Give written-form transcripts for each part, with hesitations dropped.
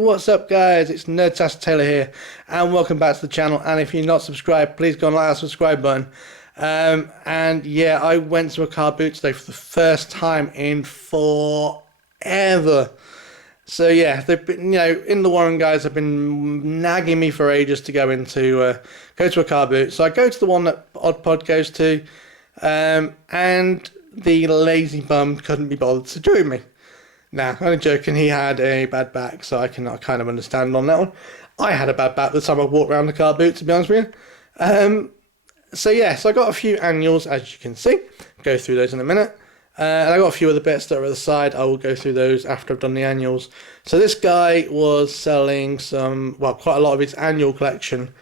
what's up guys, it's Nerdtastic Taylor here and welcome back to the channel. And if you're not subscribed, please go and like that subscribe button. And yeah, I went to a car boot today for the first time in forever. So yeah, they've been, in the Warren guys have been nagging me for ages to go to a car boot. So I go to the one that Odd Pod goes to, and the lazy bum couldn't be bothered to join me. Nah, only joking, he had a bad back, so I kind of understand on that one. I had a bad back the time I walked around the car boot, to be honest with you. So yeah, so I got a few annuals, as you can see. Go through those in a minute. And I got a few other bits that are at the side. I will go through those after I've done the annuals. So this guy was selling quite a lot of his annual collection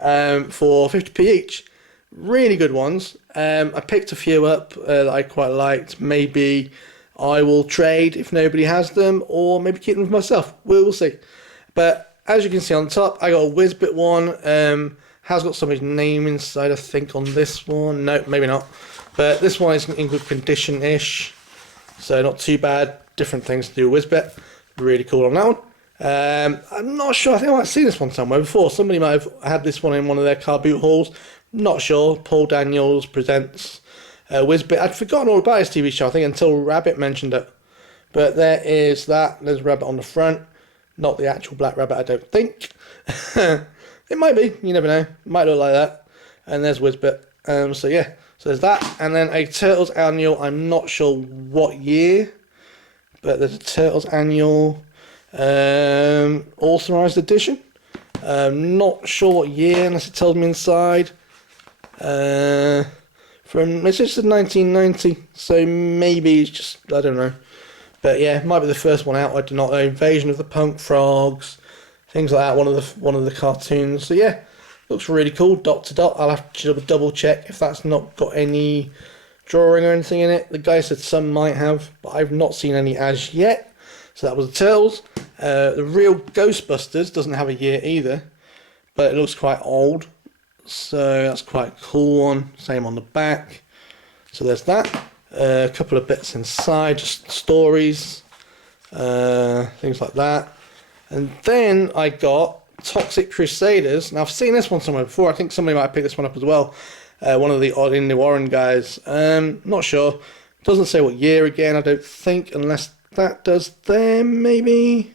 for 50p each. Really good ones. I picked a few up that I quite liked. Maybe I will trade if nobody has them, or maybe keep them for myself. We'll see. But as you can see on top, I got a Whizbit one. Has got somebody's name inside, I think, on this one. No, maybe not. But this one is in good condition-ish, so not too bad. Different things to do with Whizbit. Really cool on that one. I'm not sure. I think I might have seen this one somewhere before. Somebody might have had this one in one of their car boot hauls. Not sure. Paul Daniels presents Whizbit. I'd forgotten all about his TV show, I think, until Rabbit mentioned it. But there is that. There's Rabbit on the front. Not the actual Black Rabbit, I don't think. It might be. You never know. It might look like that. And there's Whizbit. So yeah. So there's that. And then a Turtles annual. I'm not sure what year, but there's a Turtles annual authorized edition. Not sure what year, unless it tells me inside. It's just 1990, so maybe it's just, I don't know. But yeah, it might be the first one out. I do not know. Invasion of the Punk Frogs, things like that. One of the cartoons. So yeah, looks really cool. Dot to dot. I'll have to double check if that's not got any drawing or anything in it. The guy said some might have, but I've not seen any as yet. So that was the Turtles. The real Ghostbusters doesn't have a year either, but it looks quite old. So that's quite a cool one. Same on the back. So there's that. A couple of bits inside, just stories, things like that. And then I got Toxic Crusaders. Now I've seen this one somewhere before. I think somebody might have picked this one up as well. One of the in the Warren guys. Not sure. Doesn't say what year again, I don't think, unless that does there, maybe.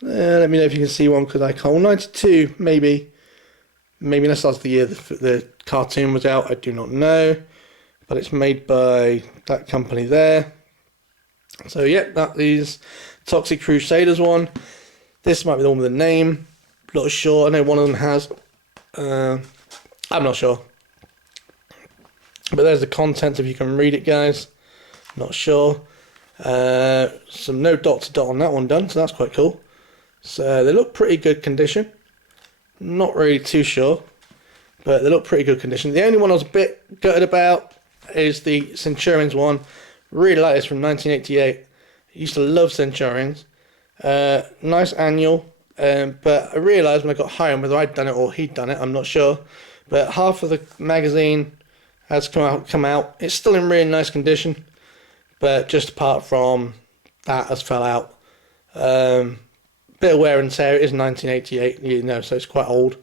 Let me know if you can see one, because I can't. 92, maybe. Maybe unless that's the year the cartoon was out, I do not know. But it's made by that company there. So yeah, that is Toxic Crusaders one. This might be the one with the name. Not sure. I know one of them has. I'm not sure. But there's the contents if you can read it, guys. Not sure. Some no dot to dot on that one done, so that's quite cool. So they look pretty good condition. Not really too sure, but they look pretty good condition. The only one I was a bit gutted about is the Centurions one. Really like this, from 1988. Used to love Centurions. Nice annual, but I realised when I got home, whether I'd done it or he'd done it, I'm not sure. But half of the magazine has come out. It's still in really nice condition, but just apart from that has fell out. Bit of wear and tear. It is 1988, so it's quite old.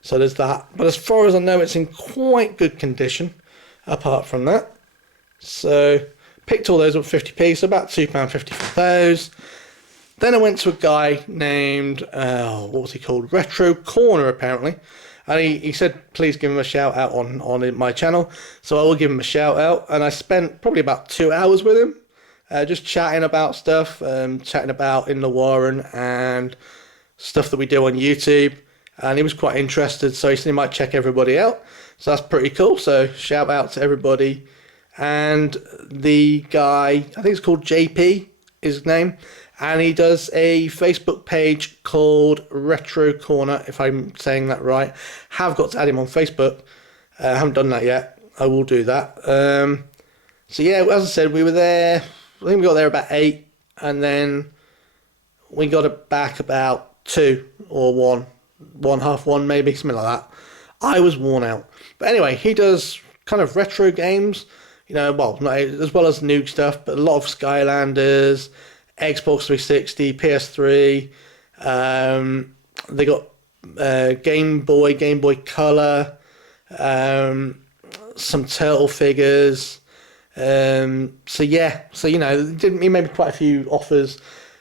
So there's that. But as far as I know, it's in quite good condition, apart from that. So picked all those up 50p, so about £2.50 for those. Then I went to a guy named, what was he called? Retro Corner, apparently. And he said, please give him a shout out on my channel. So I will give him a shout out. And I spent probably about 2 hours with him. Just chatting about stuff, chatting about In the Warren and stuff that we do on YouTube. And he was quite interested, so he said he might check everybody out. So that's pretty cool. So shout out to everybody. And the guy, I think it's called JP, is his name. And he does a Facebook page called Retro Corner, if I'm saying that right. Have got to add him on Facebook. I haven't done that yet. I will do that. So yeah, as I said, we were there. I think we got there about 8, and then we got it back about 2 or 1, half 1 maybe, something like that. I was worn out. But anyway, he does kind of retro games, not as well as new stuff, but a lot of Skylanders, Xbox 360, PS3, They got Game Boy Color, some turtle figures. So yeah, so he made me quite a few offers,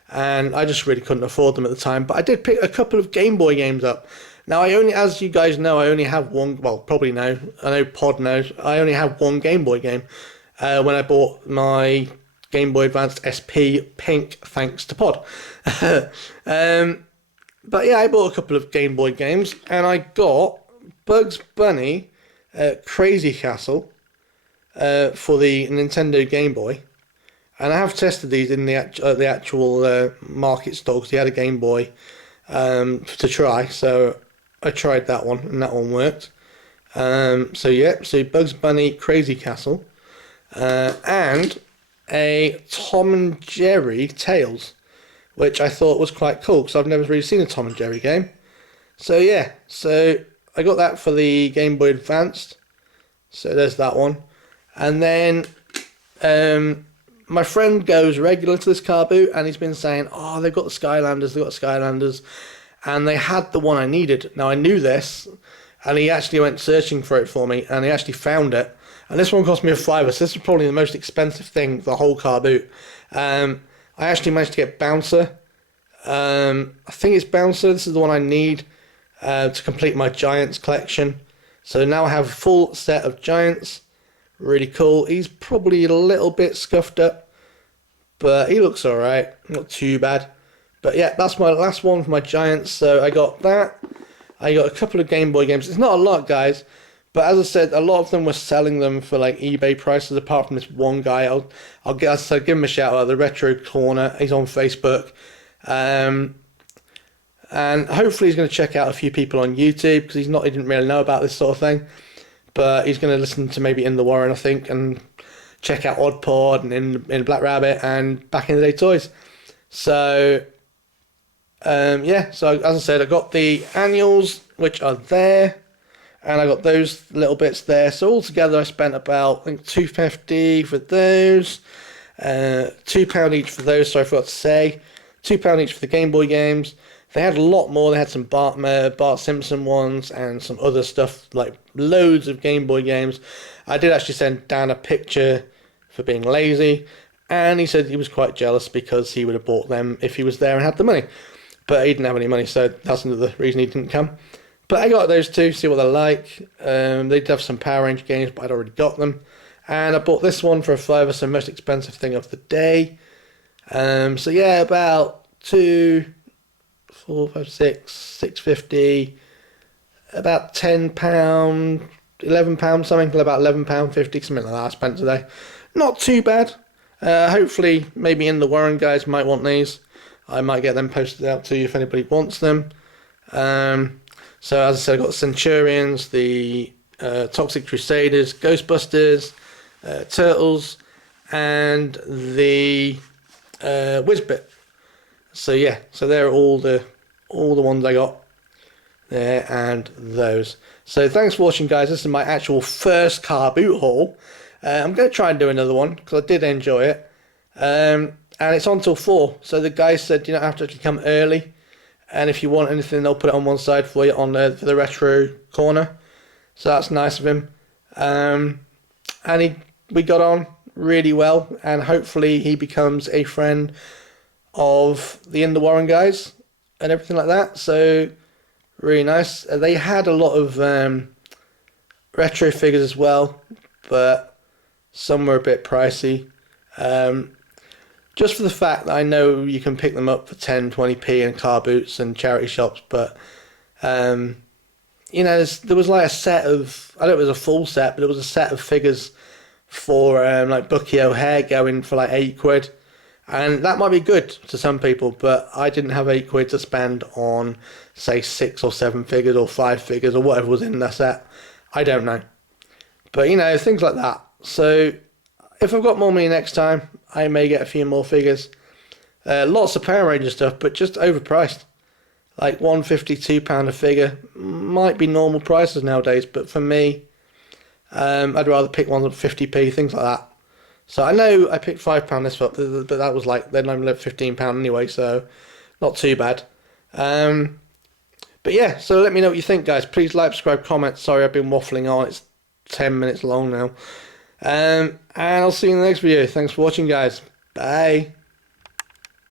and I just really couldn't afford them at the time. But I did pick a couple of Game Boy games up. Now as you guys know, I only have one. Well, probably know. I know Pod knows. I only have one Game Boy game. When I bought my Game Boy Advance SP Pink, thanks to Pod. But yeah, I bought a couple of Game Boy games, and I got Bugs Bunny, Crazy Castle, for the Nintendo Game Boy, and I have tested these in the actual market store because he had a Game Boy to try. So I tried that one, and that one worked. So Bugs Bunny, Crazy Castle, and a Tom and Jerry Tales, which I thought was quite cool because I've never really seen a Tom and Jerry game. So yeah, so I got that for the Game Boy Advanced. So there's that one. And then my friend goes regular to this car boot, and he's been saying, oh, they've got the Skylanders, and they had the one I needed. Now I knew this, and he actually went searching for it for me, and he actually found it. And this one cost me $5, so this is probably the most expensive thing, the whole car boot. I actually managed to get Bouncer. I think it's Bouncer. This is the one I need to complete my Giants collection. So now I have a full set of Giants. Really cool. He's probably a little bit scuffed up, but he looks alright. Not too bad. But yeah, that's my last one for my Giants. So I got that. I got a couple of Game Boy games. It's not a lot, guys. But as I said, a lot of them were selling them for like eBay prices. Apart from this one guy, I'll give him a shout out. The Retro Corner. He's on Facebook, and hopefully he's going to check out a few people on YouTube because he didn't really know about this sort of thing. But he's going to listen to maybe In the Warren, I think, and check out Odd Pod and in Black Rabbit and Back in the Day Toys. So yeah. So as I said, I got the annuals which are there. And I got those little bits there. So altogether I spent about, I think, $2.50 for those. £2 each for those, so I forgot to say. £2 each for the Game Boy games. They had a lot more. They had some Bart Simpson ones and some other stuff, like loads of Game Boy games. I did actually send Dan a picture for being lazy. And he said he was quite jealous because he would have bought them if he was there and had the money. But he didn't have any money, so that's another reason he didn't come. But I got those two, see what they're like. They did have some Power Ranger games, but I'd already got them. And I bought this one for $5, so most expensive thing of the day. So yeah, about £2, £4, £5, £6, £6.50, about £10, £11, something, about £11.50, something like that I spent today. Not too bad. Hopefully, maybe In the Warren guys might want these. I might get them posted out to you if anybody wants them. So as I said, I got the Centurions, the Toxic Crusaders, Ghostbusters, Turtles, and the Whizbit. So yeah, so they're all the ones I got there and those. So thanks for watching, guys. This is my actual first car boot haul. I'm going to try and do another one because I did enjoy it. And it's on till 4. So the guy said you don't have to actually come early. And if you want anything, they'll put it on one side for you for the Retro Corner. So that's nice of him. And we got on really well. And hopefully he becomes a friend of the In the Warren guys and everything like that. So really nice. They had a lot of retro figures as well, but some were a bit pricey. Just for the fact that I know you can pick them up for 10, 20p in car boots and charity shops, but there was like a set of, I don't know if it was a full set, but it was a set of figures for like Bucky O'Hare going for like £8, and that might be good to some people, but I didn't have £8 to spend on say 6 or 7 figures or 5 figures or whatever was in that set. I don't know, but things like that. So if I've got more money next time, I may get a few more figures. Lots of Power Ranger stuff, but just overpriced. Like £1.50, £2 a figure. Might be normal prices nowadays, but for me, I'd rather pick ones at 50p, things like that. So I know I picked £5 this up, but that was like, then I'm left £15 anyway, so not too bad. But yeah, so let me know what you think, guys. Please like, subscribe, comment. Sorry, I've been waffling on. It's 10 minutes long now. And I'll see you in the next video. Thanks for watching, guys. Bye.